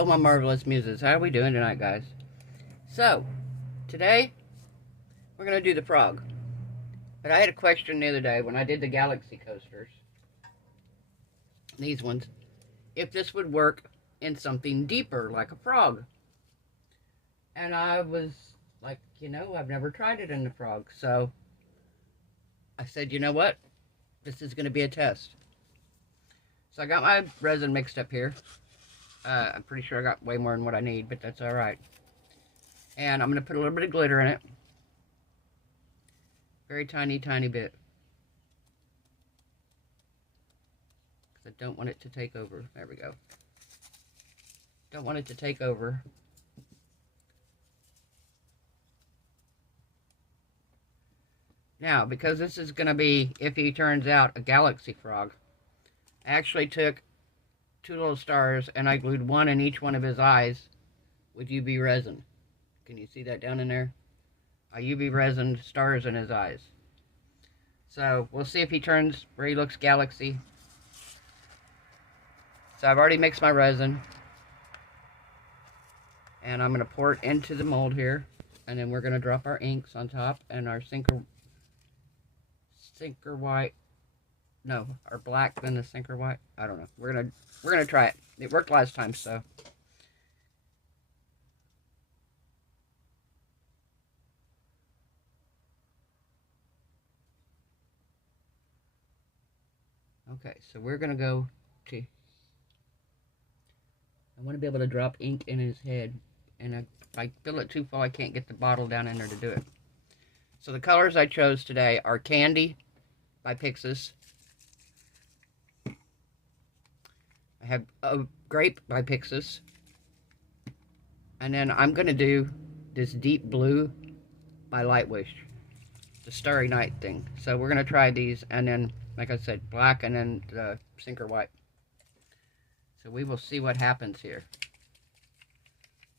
Hello, my marvelous muses. How are we doing tonight, guys? So, today, we're going to do the frog. But I had a question the other day when I did the Galaxy coasters. These ones. If this would work in something deeper, like a frog. And I was like, I've never tried it in the frog. So, I said, you know what? This is going to be a test. So I got my resin mixed up here. I'm pretty sure I got way more than what I need, but that's alright. And I'm going to put a little bit of glitter in it. Very tiny, tiny bit. Because I don't want it to take over. There we go. Don't want it to take over. Now, because this is going to be, if he turns out, a galaxy frog, I actually took 2 little stars and I glued one in each one of his eyes with UV resin. Can you see that down in there? I UV resin stars in his eyes. So we'll see if he turns where he looks galaxy. So I've already mixed my resin. And I'm going to pour it into the mold here. And then we're going to drop our inks on top and our sinker white. No, our black then the sinker white. I don't know. We're gonna try it. It worked last time, so. Okay, so we're gonna go to. I want to be able to drop ink in his head, and if I fill it too full, I can't get the bottle down in there to do it. So the colors I chose today are Candy by Pixis. I have a Grape by Pixis. And then I'm going to do this Deep Blue by Lightwish. The Starry Night thing. So we're going to try these. And then, like I said, black and then the Sinker White. So we will see what happens here.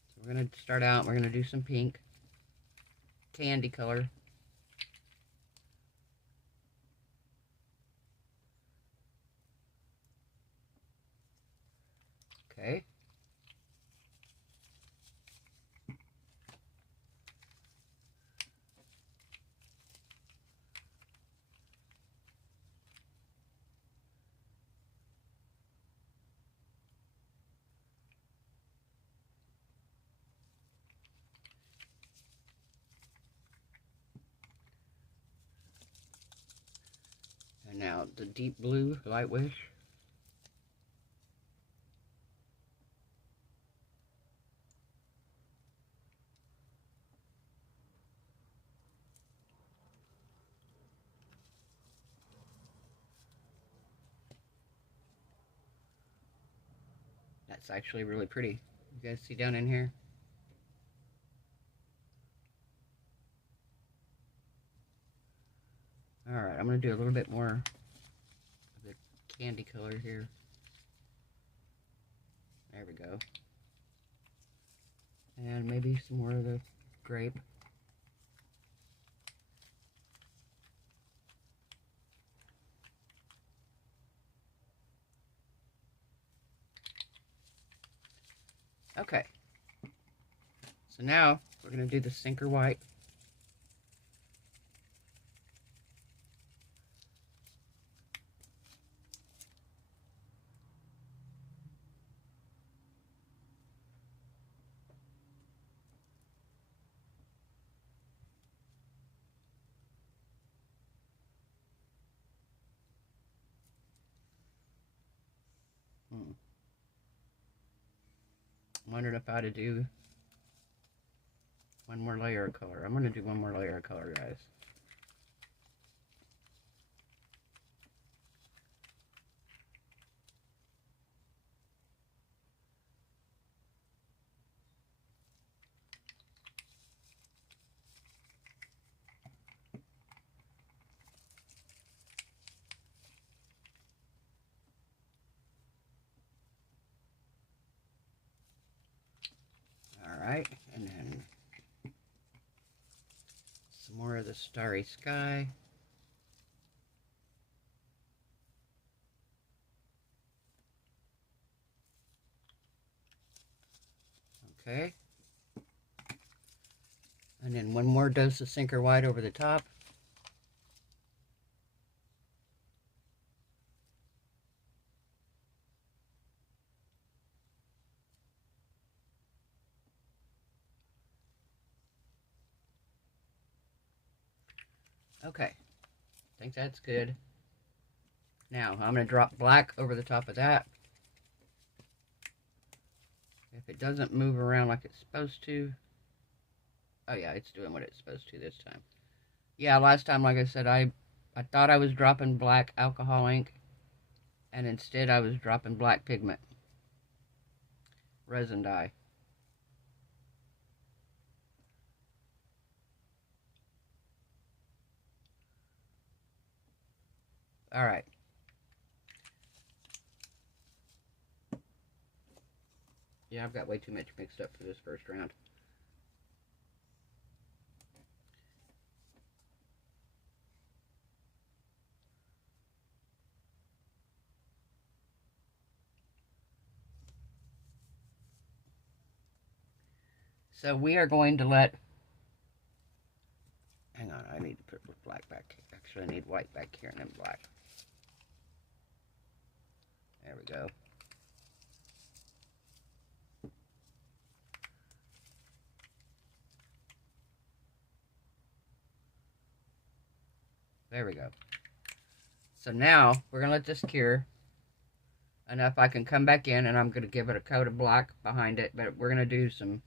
So we're going to start out. We're going to do some pink. Candy color. Okay. And now the Deep Blue Lightwish. That's actually really pretty. You guys see down in here? Alright, I'm going to do a little bit more of the candy color here. There we go. And maybe some more of the grape. Okay. So now we're going to do the Sinker White. Wondered if I had to do one more layer of color. I'm going to do one more layer of color, guys. Alright, and then some more of the Starry Sky. Okay. And then one more dose of Sinker White over the top. Okay, I think that's good. Now, I'm going to drop black over the top of that. If it doesn't move around like it's supposed to... Oh yeah, it's doing what it's supposed to this time. Yeah, last time, like I said, I thought I was dropping black alcohol ink, and instead I was dropping black pigment. Resin dye. Alright. Yeah, I've got way too much mixed up for this first round. So we are going to let... Hang on, I need to put black back. Actually, I need white back here and then black. There we go. There we go. So now, we're going to let this cure. Enough I can come back in, and I'm going to give it a coat of black behind it. But we're going to do some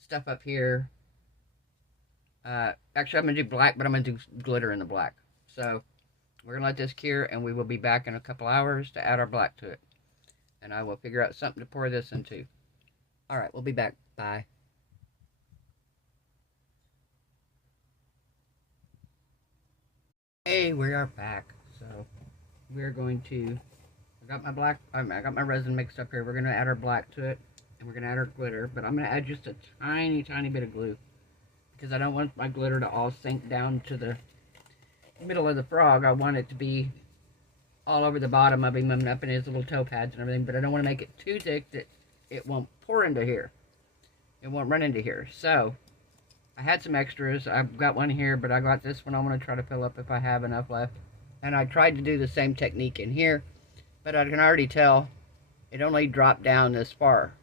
stuff up here. Actually, I'm going to do black, but I'm going to do glitter in the black. So, we're going to let this cure, and we will be back in a couple hours to add our black to it. And I will figure out something to pour this into. Alright, we'll be back. Bye. Hey, we are back. So, we're going to... I got my resin mixed up here. We're going to add our black to it. And we're going to add our glitter. But I'm going to add just a tiny, tiny bit of glue. Because I don't want my glitter to all sink down to the middle of the frog. I want it to be all over the bottom of him and up in his little toe pads and everything. But I don't want to make it too thick that it won't pour into here. It won't run into here. So, I had some extras. I've got one here, but I got this one. I want to try to fill up if I have enough left. And I tried to do the same technique in here. But I can already tell it only dropped down this far.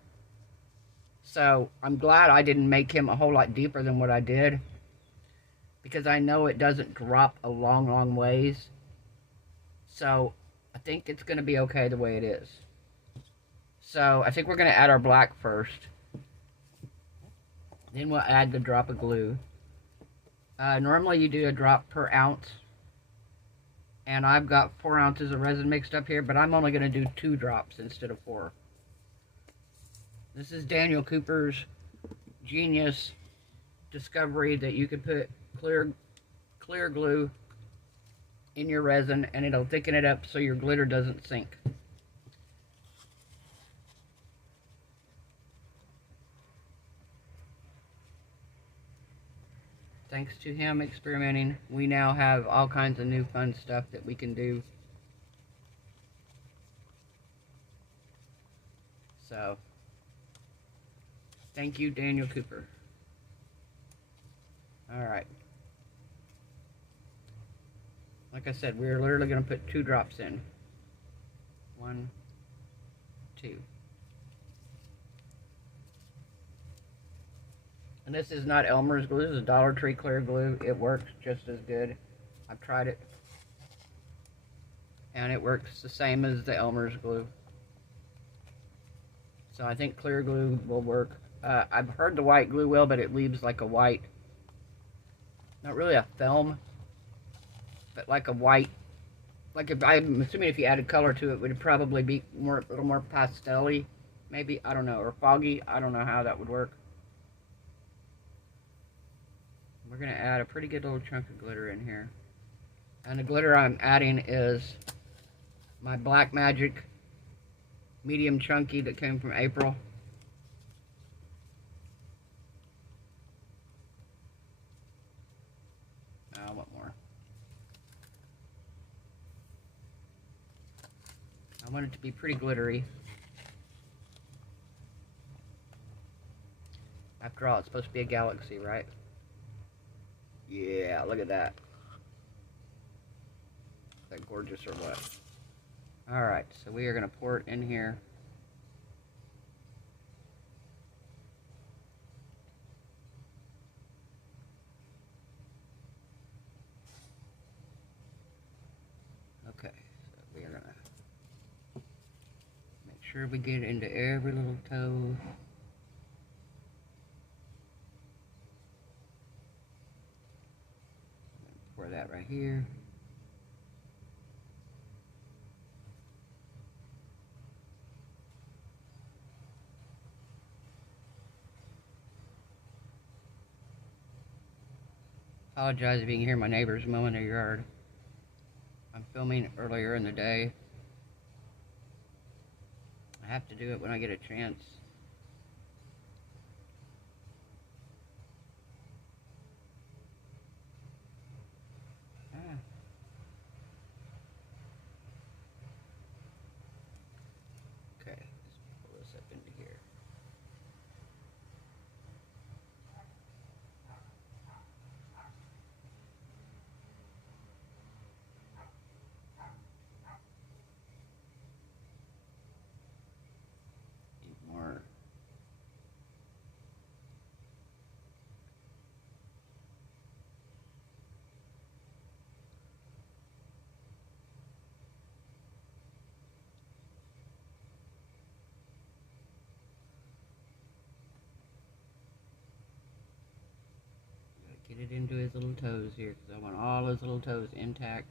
So, I'm glad I didn't make him a whole lot deeper than what I did. Because I know it doesn't drop a long, long ways. So, I think it's going to be okay the way it is. So, I think we're going to add our black first. Then we'll add the drop of glue. Normally you do a drop per ounce. And I've got 4 ounces of resin mixed up here, but I'm only going to do 2 drops instead of 4. This is Daniel Cooper's genius discovery that you can put clear glue in your resin and it'll thicken it up so your glitter doesn't sink. Thanks to him experimenting, we now have all kinds of new fun stuff that we can do. So, thank you, Daniel Cooper. Alright. Like I said, we're literally going to put 2 drops in. 1, 2. And this is not Elmer's glue, this is Dollar Tree clear glue. It works just as good. I've tried it. And it works the same as the Elmer's glue. So I think clear glue will work. I've heard the white glue will, but it leaves like a white, not really a film, but like a white, like if I'm assuming if you added color to it, it would probably be a little more pastel-y, maybe, I don't know, or foggy. I don't know how that would work. We're going to add a pretty good little chunk of glitter in here. And the glitter I'm adding is my Black Magic medium chunky that came from April. I want more. I want it to be pretty glittery. After all, it's supposed to be a galaxy, right? Yeah, look at that. Is that gorgeous or what? Alright, so we are going to pour it in here. Okay, so we are going to make sure we get it into every little toe. Pour that right here. Apologize if you can hear my neighbors mowing their yard. I'm filming earlier in the day. I have to do it when I get a chance. Okay, let's pull this up into here. Need more. Get it into his little toes here, because I want all his little toes intact.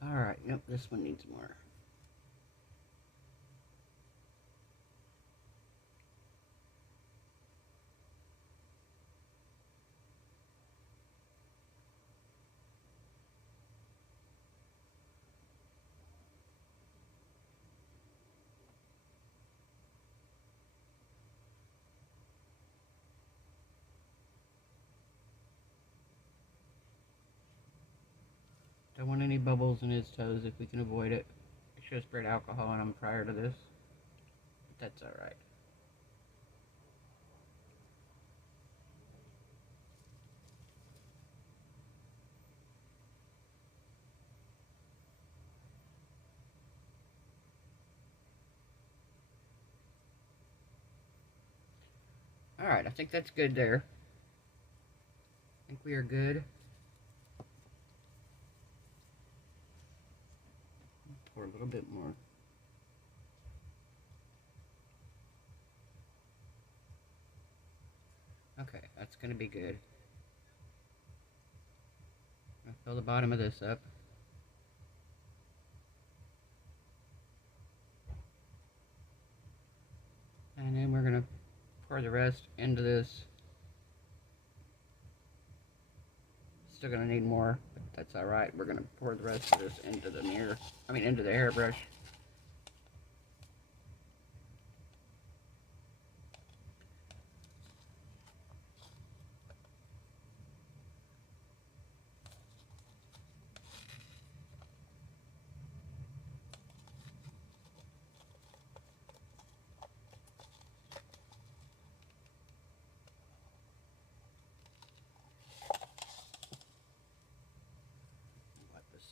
Alright, yep, this one needs more. Don't want any bubbles in his toes if we can avoid it. I should have sprayed alcohol on him prior to this, but that's alright. Alright, I think that's good there. I think we are good. Pour a little bit more. Okay, that's going to be good. I'll fill the bottom of this up. And then we're going to pour the rest into this. Still going to need more, but that's alright. We're going to pour the rest of this into the mirror. Into the hairbrush.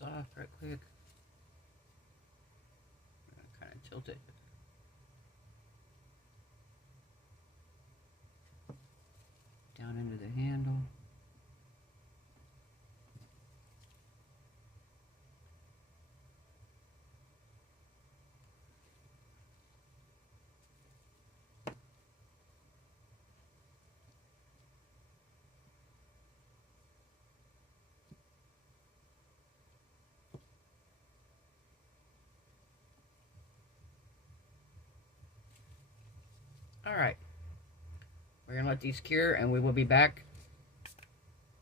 Off right quick. Kind of tilt it down into the handle. Alright. We're going to let these cure, and we will be back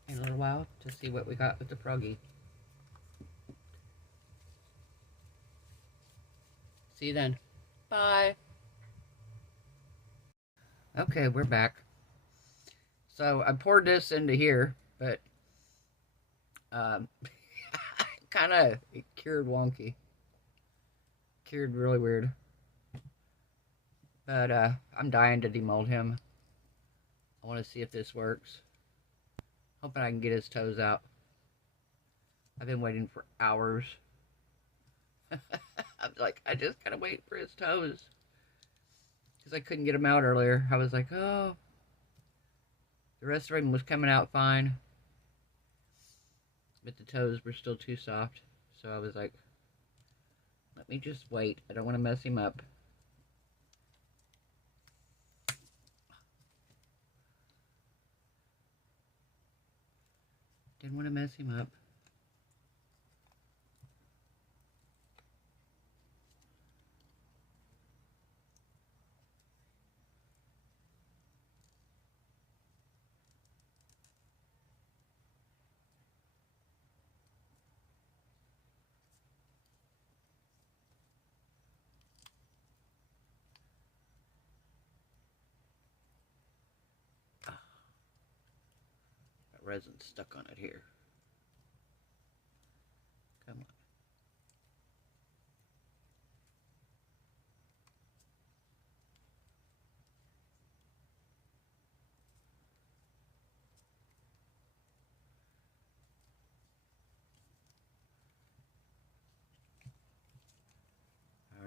in a little while to see what we got with the froggy. See you then. Bye. Okay, we're back. So I poured this into here, but kind of it cured wonky. Cured really weird. But I'm dying to demold him. I want to see if this works. Hoping I can get his toes out. I've been waiting for hours. I'm like, I just gotta wait for his toes. Because I couldn't get him out earlier. I was like, oh. The rest of him was coming out fine. But the toes were still too soft. So I was like, let me just wait. I don't want to mess him up. Didn't want to mess him up. Resin stuck on it here. Come on.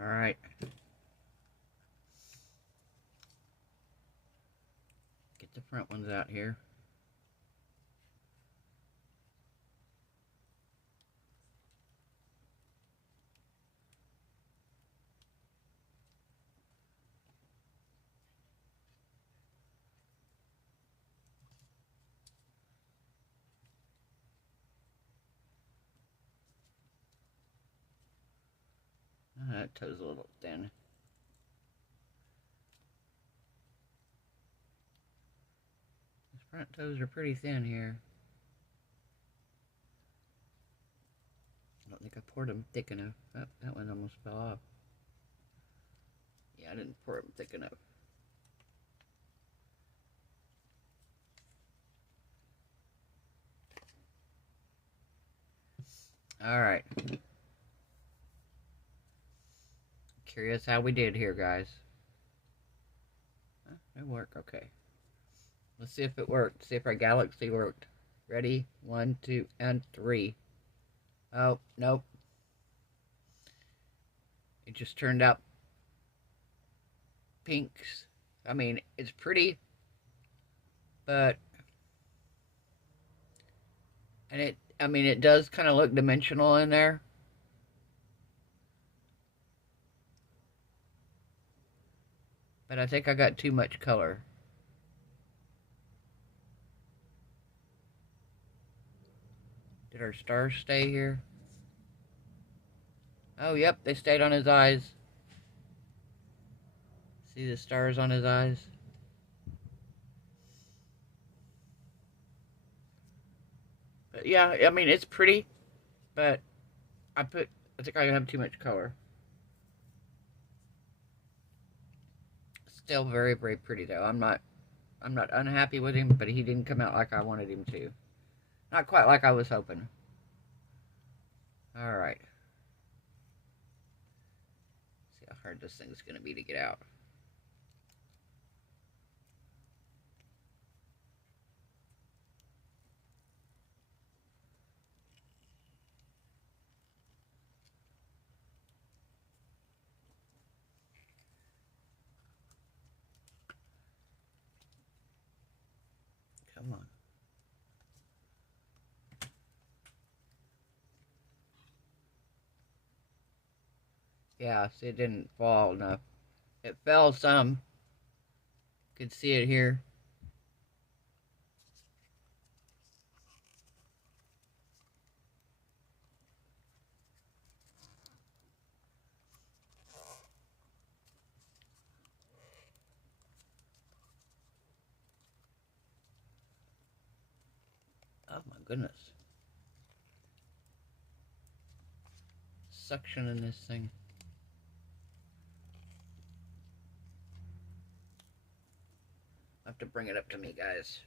All right. Get the front ones out here. That toe's a little thin. His front toes are pretty thin here. I don't think I poured them thick enough. Oh, that one almost fell off. Yeah, I didn't pour them thick enough. All right. Curious how we did here, guys. It worked. Okay. Let's see if it worked. See if our galaxy worked. Ready? 1, 2, and 3. Oh, nope. It just turned out pinks. I mean, it's pretty, but it does kind of look dimensional in there. But I think I got too much color. Did our stars stay here? Oh, yep, they stayed on his eyes. See the stars on his eyes? But yeah, I mean, it's pretty, but I think I have too much color. Still very, very pretty though. I'm not unhappy with him, but he didn't come out like I wanted him to. Not quite like I was hoping. All right. See how hard this thing's going to be to get out. Come on. Yeah, see, it didn't fall enough. It fell some. You can see it here. Oh my goodness. Suction in this thing. I have to bring it up to me, guys.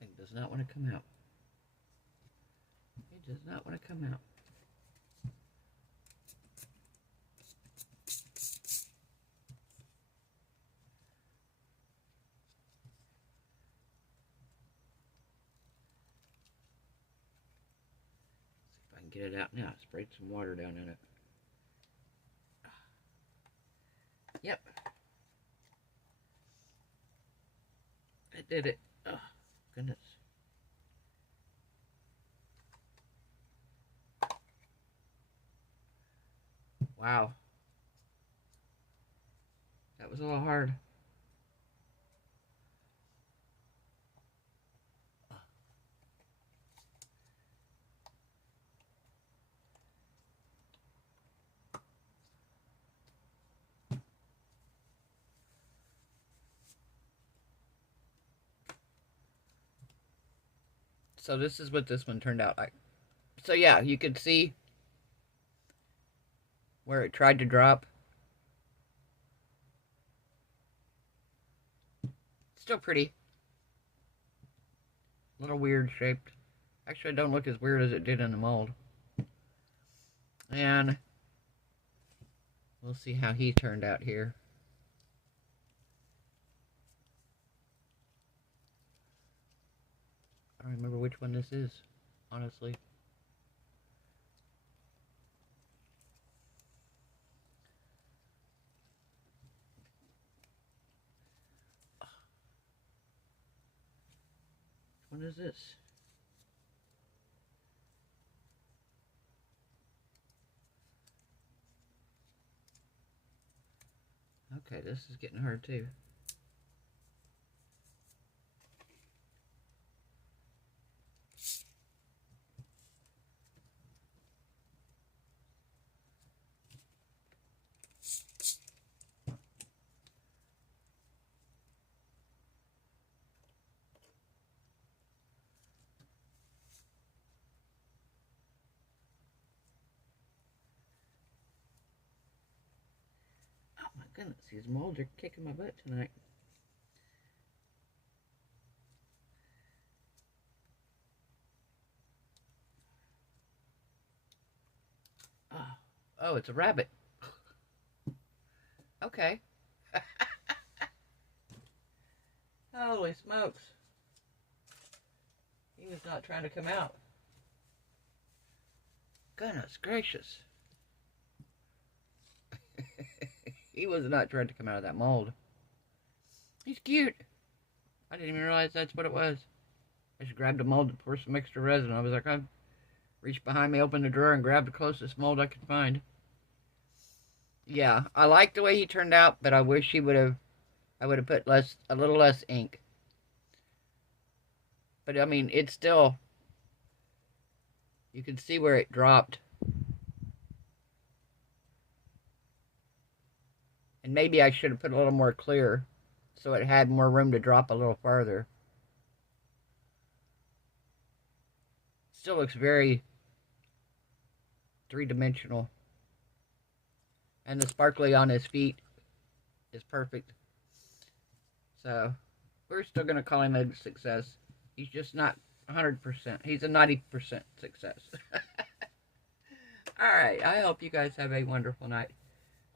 Thing does not want to come out. It does not want to come out. See if I can get it out now. Sprayed some water down in it. Yep. I did it. Oh, goodness. Wow. That was a little hard. So this is what this one turned out like. So yeah, you could see where it tried to drop. Still pretty. A little weird shaped. Actually, it don't look as weird as it did in the mold. And we'll see how he turned out here. I don't remember which one this is, honestly. Which one is this? Okay, this is getting hard too. Oh my goodness, these molds are kicking my butt tonight. Oh, it's a rabbit. Okay. Holy smokes. He was not trying to come out. Goodness gracious. He was not trying to come out of that mold. He's cute. I didn't even realize that's what it was. I just grabbed a mold to pour some extra resin. I was like, I reached behind me, opened the drawer, and grabbed the closest mold I could find. Yeah, I like the way he turned out, but I wish I would have put a little less ink. But I mean, it's still, you can see where it dropped. And maybe I should have put a little more clear so it had more room to drop a little farther. Still looks very three-dimensional. And the sparkly on his feet is perfect. So, we're still going to call him a success. He's just not 100%. He's a 90% success. Alright, I hope you guys have a wonderful night.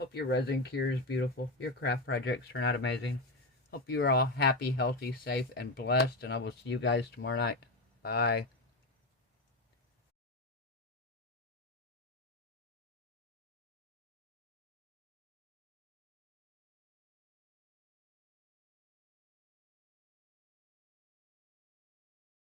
Hope your resin cure is beautiful. Your craft projects turn out amazing. Hope you are all happy, healthy, safe, and blessed. And I will see you guys tomorrow night. Bye.